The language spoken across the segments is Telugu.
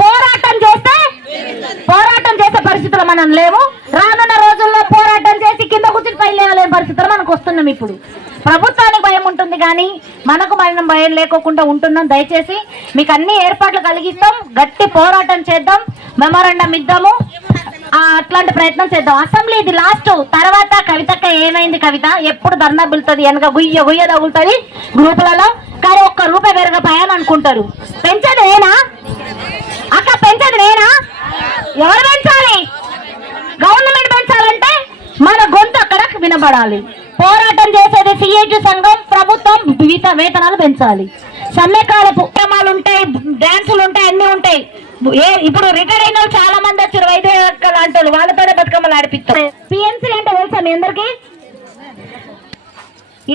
పోరాటం చేసే పరిస్థితులు మనం లేవు. రానున్న రోజుల్లో పోరాటం చేసి కింద కూర్చుని పై లేవలేని పరిస్థితులు మనకు వస్తున్నాం. ఇప్పుడు ప్రభుత్వానికి భయం ఉంటుంది కానీ మనకు మనం భయం లేకోకుండా ఉంటున్నాం. దయచేసి మీకు అన్ని ఏర్పాట్లు కలిగిస్తాం, గట్టి పోరాటం చేద్దాం, మెమోరాండం ఇద్దాము, అట్లాంటి ప్రయత్నం చేద్దాం. అసెంబ్లీ ఇది లాస్ట్. తర్వాత కవితక్క ఏమైంది? కవిత ఎప్పుడు ధర్నా బిల్తుంది, వెనక గుయ్య తగులుతుంది గ్రూపులలో. కానీ ఒక్క రూపాయి పెరగపాయని అనుకుంటారు. పెంచేది నేనా అక్క? పెంచేది నేనా? ఎవరు పెంచాలి? గవర్నమెంట్ పెంచాలంటే మన గొంతు అక్కడ వినబడాలి. పోరాటం చేసేది సిఐటి సంఘం, ప్రభుత్వం వేతనాలు పెంచాలి. సమ్మెకాలపు ఉద్యమాలు ఉంటాయి, డాన్సులు ఉంటాయి, అన్ని ఉంటాయి. ఇప్పుడు రిటైర్ అయిన వాళ్ళు చాలా మంది వచ్చారు, వైద్య లాంటి వాళ్ళతోనే బతుకమ్మలు ఆడిపిస్తారు. పిఎంసీ అంటే తెలుసా మీ అందరికి?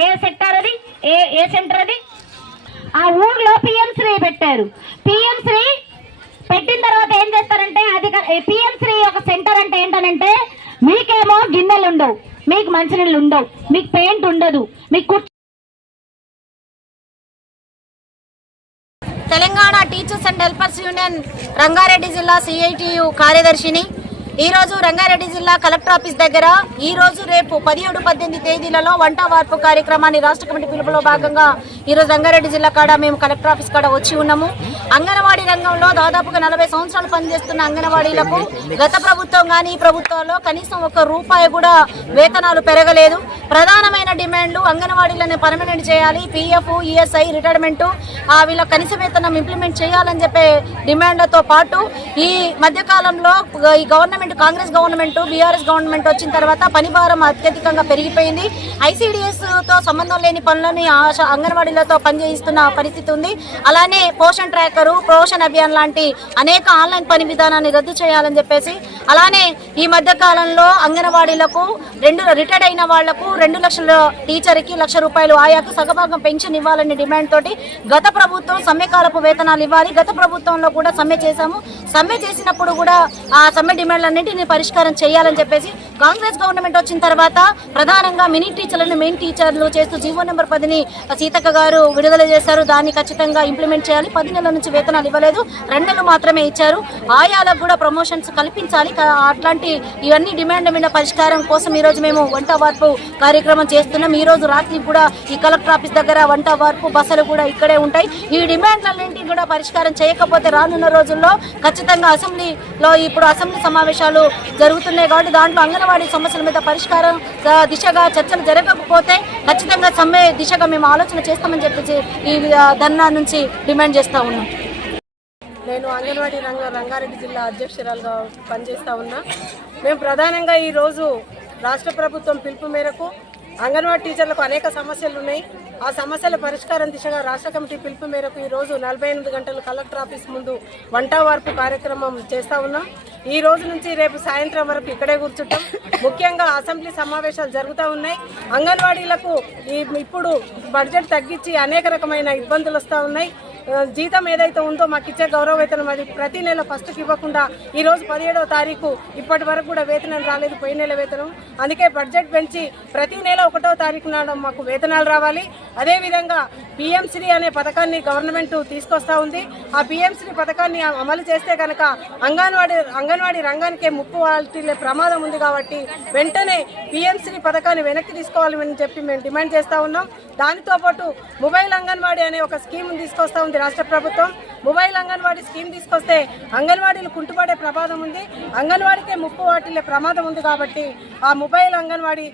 ఏ సెక్టర్ అది? ఏ సెంటర్ అది? ఆ ఊర్లో పిఎంసీ పెట్టారు. పిఎంసీ పెట్టిన తర్వాత ఏం చేస్తారంటే, అది పిఎంసీ ఒక సెంటర్ అంటే ఏంటనంటే, మీకేమో గిన్నెలు ఉండవు, మీకు మంచినీళ్ళు ఉండవు, మీకు పెయింట్ ఉండదు, మీకు Telangana teachers and helpers union Rangareddy జిల్లా సిఐటియు కార్యదర్శిని. ఈరోజు రంగారెడ్డి జిల్లా కలెక్టర్ ఆఫీస్ దగ్గర ఈరోజు రేపు 17, 18 తేదీలలో వంట వార్పు కార్యక్రమాన్ని రాష్ట్ర కమిటీ పిలుపులో భాగంగా ఈరోజు రంగారెడ్డి జిల్లా కాడ మేము కలెక్టర్ ఆఫీస్ కాడ వచ్చి ఉన్నాము. అంగన్వాడీ రంగంలో దాదాపుగా 40 సంవత్సరాలు పనిచేస్తున్న అంగన్వాడీలకు గత ప్రభుత్వం కానీ ఈ ప్రభుత్వంలో కనీసం ₹1 కూడా వేతనాలు పెరగలేదు. ప్రధానమైన డిమాండ్లు అంగన్వాడీలను పర్మనెంట్ చేయాలి, పిఎఫ్, ఈఎస్ఐ, రిటైర్మెంటు, వీళ్ళ కనీస వేతనం ఇంప్లిమెంట్ చేయాలని డిమాండ్లతో పాటు ఈ మధ్యకాలంలో ఈ government, Congress government, BRS government వచ్చిన తర్వాత పని భారం అత్యధికంగా పెరిగిపోయింది. ఐసీడీఎస్తో సంబంధం లేని పనులని అంగన్వాడీలతో పనిచేయిస్తున్న పరిస్థితి ఉంది. అలానే పోషణ్ ట్రాకరు, పోషణ్ అభియాన్ లాంటి అనేక ఆన్లైన్ పని విధానాన్ని రద్దు చేయాలని చెప్పేసి, అలానే ఈ మధ్య కాలంలో అంగన్వాడీలకు రిటైర్డ్ అయిన వాళ్లకు 2 లక్షల టీచర్కి ₹1,00,000 ఆయాకు సగభాగం పెన్షన్ ఇవ్వాలనే డిమాండ్ తోటి గత ప్రభుత్వం సమ్మెకాలపు వేతనాలు ఇవ్వాలి. గత ప్రభుత్వంలో కూడా సమ్మె చేశాము. సమ్మె చేసినప్పుడు కూడా ఆ సమ్మె డిమాండ్లన్నింటినీ పరిష్కారం చేయాలని చెప్పేసి కాంగ్రెస్ గవర్నమెంట్ వచ్చిన తర్వాత ప్రధానంగా మినీ టీచర్లను మెయిన్ టీచర్లు చేస్తూ జీవో నెంబర్ 10ని సీతక్క గారు విడుదల చేశారు. దాన్ని ఖచ్చితంగా ఇంప్లిమెంట్ చేయాలి. 10 నెలల నుంచి వేతనాలు ఇవ్వలేదు, 2 నెలలు మాత్రమే ఇచ్చారు. ఆయాలకు కూడా ప్రమోషన్స్ కల్పించాలి. అట్లాంటి ఇవన్నీ డిమాండ్ మీద పరిష్కారం కోసం ఈరోజు మేము వంట వార్పు కార్యక్రమం చేస్తున్నాం. ఈ రోజు రాత్రి కూడా ఈ కలెక్టర్ ఆఫీస్ దగ్గర వంట వార్పు బస్సులు కూడా ఇక్కడే ఉంటాయి. ఈ డిమాండ్లన్నింటినీ కూడా పరిష్కారం చేయకపోతే రానున్న రోజుల్లో ఖచ్చితంగా అసెంబ్లీలో ఇప్పుడు అసెంబ్లీ సమావేశాలు జరుగుతున్నాయి కాబట్టి దాంట్లో అంగన్వాడీ సమస్యల మీద పరిష్కారం దిశగా చర్చలు జరగకపోతే ఖచ్చితంగా సమ్మె దిశగా మేము ఆలోచన చేస్తామని చెప్పేసి ఈ ధర్నా నుంచి డిమాండ్ చేస్తూ ఉన్నాం. నేను అంగన్వాడీ రంగారెడ్డి జిల్లా అధ్యక్షురాలుగా పనిచేస్తూ ఉన్నా. మేము ప్రధానంగా ఈరోజు రాష్ట్ర ప్రభుత్వం పిలుపు మేరకు అంగన్వాడీ టీచర్లకు అనేక సమస్యలు ఉన్నాయి. ఆ సమస్యల పరిష్కారం దిశగా రాష్ట్ర కమిటీ పిలుపు మేరకు ఈరోజు 48 గంటలు కలెక్టర్ ఆఫీస్ ముందు వంట వార్పు కార్యక్రమం చేస్తూ ఉన్నాం. ఈ రోజు నుంచి రేపు సాయంత్రం వరకు ఇక్కడే కూర్చుంటాం. ముఖ్యంగా అసెంబ్లీ సమావేశాలు జరుగుతూ ఉన్నాయి. అంగన్వాడీలకు ఇప్పుడు బడ్జెట్ తగ్గించి అనేక రకమైన ఇబ్బందులు వస్తూ ఉన్నాయి. జీతం ఏదైతే ఉందో మాకు ఇచ్చే గౌరవ వేతనం అది ప్రతి నెల ఫస్ట్కి ఇవ్వకుండా ఈరోజు 17వ తారీఖు ఇప్పటి వరకు కూడా వేతనం రాలేదు, పోయిన నెల వేతనం. అందుకే బడ్జెట్ పెంచి ప్రతి నెల 1వ తారీఖు నాడు మాకు వేతనాలు రావాలి. అదేవిధంగా పిఎంశ్రీ అనే పథకాన్ని గవర్నమెంట్ తీసుకొస్తా ఉంది. ఆ పిఎంశ్రీ పథకాన్ని అమలు చేస్తే కనుక అంగన్వాడీ రంగానికే ముప్పు వాటిల్లే ప్రమాదం ఉంది. కాబట్టి వెంటనే పిఎంశ్రీ పథకాన్ని వెనక్కి తీసుకోవాలని చెప్పి మేము డిమాండ్ చేస్తూ ఉన్నాం. దానితో పాటు మొబైల్ అంగన్వాడీ అనే ఒక స్కీమ్ తీసుకొస్తా ఉంది రాష్ట్ర ప్రభుత్వం. మొబైల్ అంగన్వాడీ స్కీమ్ తీసుకొస్తే అంగన్వాడీలు కుంటుపడే ప్రమాదం ఉంది, అంగన్వాడీకే ముప్పు వాటిల్లే ప్రమాదం ఉంది. కాబట్టి ఆ మొబైల్ అంగన్వాడీ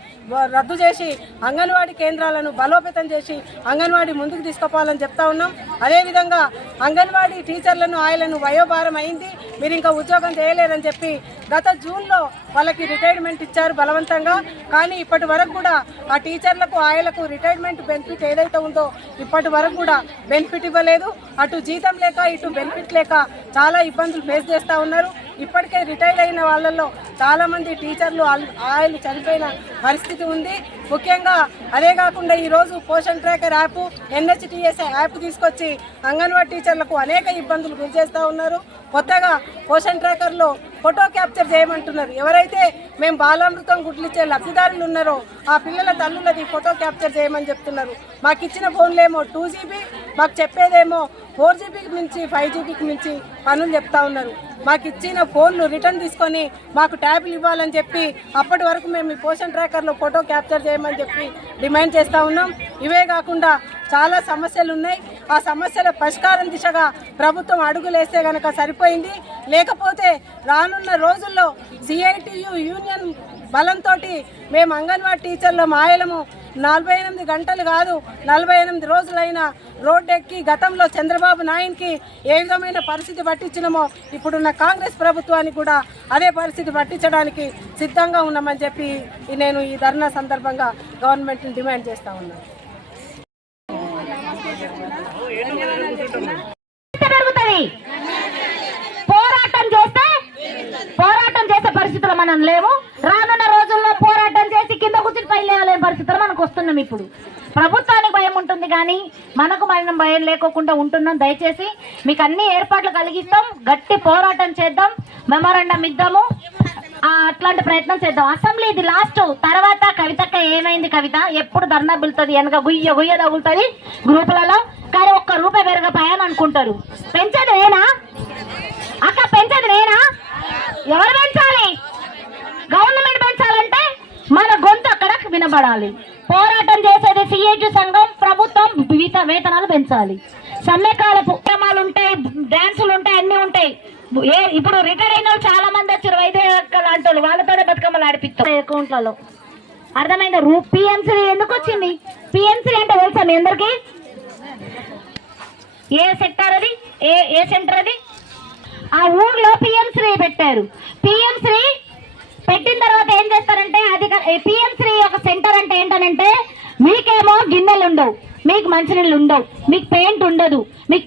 రద్దు చేసి అంగన్వాడీ కేంద్రాలను బలోపేతం చేసి అంగన్వాడీ ముందుకు తీసుకుపోవాలని చెప్తా ఉన్నాం. అదేవిధంగా అంగన్వాడీ టీచర్లను ఆయలను వయోభారం అయింది, మీరు ఇంకా ఉద్యోగం చేయలేరని చెప్పి గత జూన్లో వాళ్ళకి రిటైర్మెంట్ ఇచ్చారు బలవంతంగా. కానీ ఇప్పటి వరకు కూడా ఆ టీచర్లకు ఆయలకు రిటైర్మెంట్ బెనిఫిట్ ఏదైతే ఉందో ఇప్పటి వరకు కూడా బెనిఫిట్ ఇవ్వలేదు. అటు జీతం లేక ఇటు బెనిఫిట్ లేక చాలా ఇబ్బందులు ఫేస్ చేస్తూ ఉన్నారు. ఇప్పటికే రిటైర్ అయిన వాళ్ళల్లో చాలామంది టీచర్లు ఆయలు చనిపోయిన పరిస్థితి ఉంది. ముఖ్యంగా అదే కాకుండా ఈరోజు Poshan tracker app, NHTS app తీసుకొచ్చి అంగన్వాడీ టీచర్లకు అనేక ఇబ్బందులు గురి చేస్తూ ఉన్నారు. కొత్తగా పోషన్ ట్రాకర్లో ఫోటో క్యాప్చర్ చేయమంటున్నారు. ఎవరైతే మేము బాలామృతం గుడ్లిచ్చే లబ్ధిదారులు ఉన్నారో ఆ పిల్లల తల్లులది ఫోటో క్యాప్చర్ చేయమని చెప్తున్నారు. మాకు ఇచ్చిన ఫోన్లేమో 2 GB, మాకు చెప్పేదేమో 4 GBకి మించి 5 GBకి మించి పనులు చెప్తా ఉన్నారు. మాకు ఇచ్చిన ఫోన్లు రిటర్న్ తీసుకొని మాకు ట్యాబ్లు ఇవ్వాలని చెప్పి అప్పటి వరకు మేము ఈ పోషన్ ట్రాకర్లో ఫోటో క్యాప్చర్ చేయమని చెప్పి డిమాండ్ చేస్తూ ఉన్నాం. ఇవే కాకుండా చాలా సమస్యలు ఉన్నాయి. ఆ సమస్యల పరిష్కారం దిశగా ప్రభుత్వం అడుగులేస్తే గనక సరిపోయింది. లేకపోతే రానున్న రోజుల్లో CITU యూనియన్ బలంతో మేము అంగన్వాడీ టీచర్ల మాయలము 48 గంటలు కాదు 48 రోజులైన రోడ్డెక్కి గతంలో చంద్రబాబు నాయుడికి ఏ విధమైన పరిస్థితి పట్టించినామో ఇప్పుడున్న కాంగ్రెస్ ప్రభుత్వానికి కూడా అదే పరిస్థితి పట్టించడానికి సిద్ధంగా ఉన్నామని చెప్పి నేను ఈ ధర్నా సందర్భంగా గవర్నమెంట్ని డిమాండ్ చేస్తా ఉన్నాను. పోరాటం చేసే పరిస్థితులు మనం లేవు. రానున్న రోజుల్లో పోరాటం చేసి కింద కూర్చుని పైలేయాలనే పరిస్థితులు మనకు వస్తున్నాం. ఇప్పుడు ప్రభుత్వానికి భయం ఉంటుంది కానీ మనకు మనం భయం లేకోకుండా ఉంటున్నాం. దయచేసి మీకు అన్ని ఏర్పాట్లు కలిగిస్తాం, గట్టి పోరాటం చేద్దాం, మెమోరాండం ఇద్దాము, అట్లాంటి ప్రయత్నం చేద్దాం. అసెంబ్లీ ఇది లాస్ట్. తర్వాత కవితక్క ఏమైంది? కవిత ఎప్పుడు ధర్నా బిల్తుంది, వెనక గుయ్య గుయ్య తగులుతుంది గ్రూపులలో. కానీ ఒక్క రూపాయి పెరగపాయని అనుకుంటారు. పెంచేది నేనా అక్క? పెంచేది నేనా? ఎవరు పెంచాలి? గవర్నమెంట్ పెంచాలంటే మన గొంతు అక్కడ వినబడాలి. పోరాటం చేసేది CITU సంఘం, ప్రభుత్వం వేతనాలు పెంచాలి. సమ్మెకాల కార్యక్రమాలు ఉంటాయి, డాన్సులు ఉంటాయి, అన్ని ఉంటాయి. ఇప్పుడు రిటైర్ అయిన వాళ్ళు చాలా మంది వచ్చారు, వైద్య లాంటి వాళ్ళు, వాళ్ళతోనే బతుకమ్మలు ఆడిపిస్తారు అకౌంట్లలో. అర్థమైందా? PMC ఎందుకు వచ్చింది? PMC అంటే తెలుసా మీ అందరికి? ఏ సెక్టర్ అది? ఏ సెంటర్ అది? ఆ ఊర్లో PMC పెట్టారు. PMC పెట్టిన తర్వాత ఏం చేస్తారంటే, అది PMC ఒక సెంటర్ అంటే ఏంటనంటే, మీకేమో గిన్నెలు ఉండవు, మీకు మంచినీళ్ళు ఉండవు, మీకు పెయింట్ ఉండదు, మీకు